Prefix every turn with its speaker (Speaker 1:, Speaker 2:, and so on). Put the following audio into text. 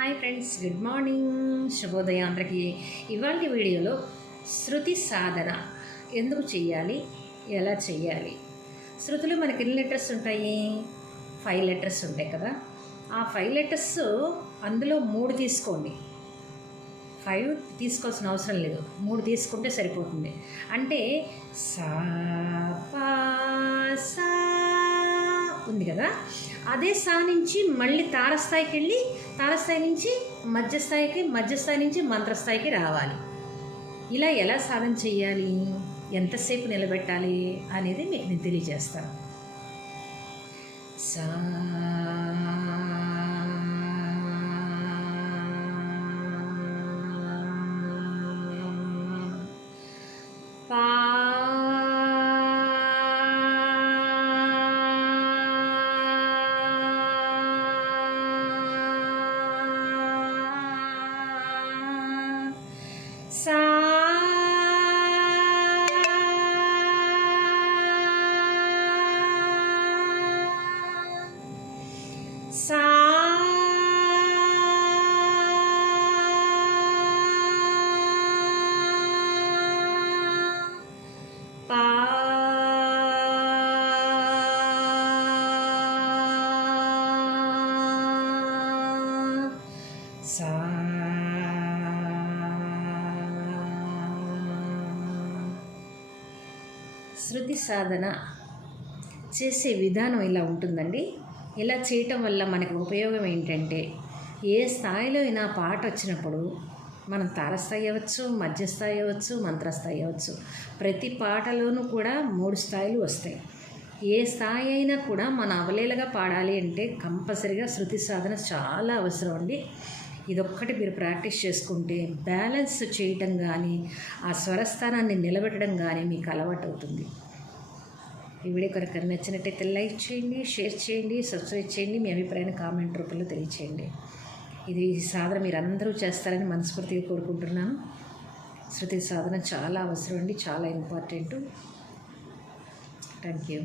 Speaker 1: Hi friends good morning. శుభోదయం అందరికీ ఇవాళ వీడియోలో శృతి సాధన ఎందుకు చేయాలి? ఎలా చేయాలి? శృతులు మనకి ఎన్ని లెటర్స్ ఉంటాయి? ఫైవ్ లెటర్స్ ఉంటాయి కదా. ఆ ఫైవ్ లెటర్స్ అందులో మూడు తీసుకోండి. ఫైవ్ తీసుకోవాల్సిన అవసరం లేదు. మూడు తీసుకుంటే సరిపోతుంది. అంటే సా ఉంది కదా. అదే సా నుంచి మళ్ళీ తారస్థాయికి వెళ్ళి తారస్థాయి నుంచి మధ్యస్థాయికి మధ్యస్థాయి నుంచి మంత్రస్థాయికి రావాలి. ఇలా ఎలా సాధన చేయాలి? ఎంతసేపు నిలబెట్టాలి అనేది మీకు నేను తెలియజేస్తాను. సా సా సా శృతి సాధన చేసే విధానం ఇలా ఉంటుందండి. ఇలా చేయటం వల్ల మనకు ఉపయోగం ఏంటంటే ఏ స్థాయిలో అయినా పాట వచ్చినప్పుడు మనం తారస్థాయి అవ్వచ్చు మధ్యస్థాయి అవ్వచ్చు మంత్రస్థాయి అవ్వచ్చు ప్రతి పాటలోనూ కూడా మూడు స్థాయిలు వస్తాయి. ఏ స్థాయి అయినా కూడా మన అవలేలగా పాడాలి అంటే కంపల్సరిగా శృతి సాధన చాలా అవసరం అండి. ఇదొక్కటి మీరు ప్రాక్టీస్ చేసుకుంటే బ్యాలెన్స్ చేయటం కానీ ఆ స్వరస్థానాన్ని నిలబెట్టడం కానీ మీకు అలవాటు అవుతుంది ఈ వీడియో కనుక నచ్చినట్టయితే లైక్ చేయండి షేర్ చేయండి సబ్స్క్రైబ్ చేయండి మీ అభిప్రాయాన్ని కామెంట్ రూపంలో తెలియచేయండి. ఇది ఈ సాధన మీరు అందరూ చేస్తారని మనస్ఫూర్తిగా కోరుకుంటున్నాను. శృతి సాధన చాలా అవసరం అండి చాలా ఇంపార్టెంట్. Thank you.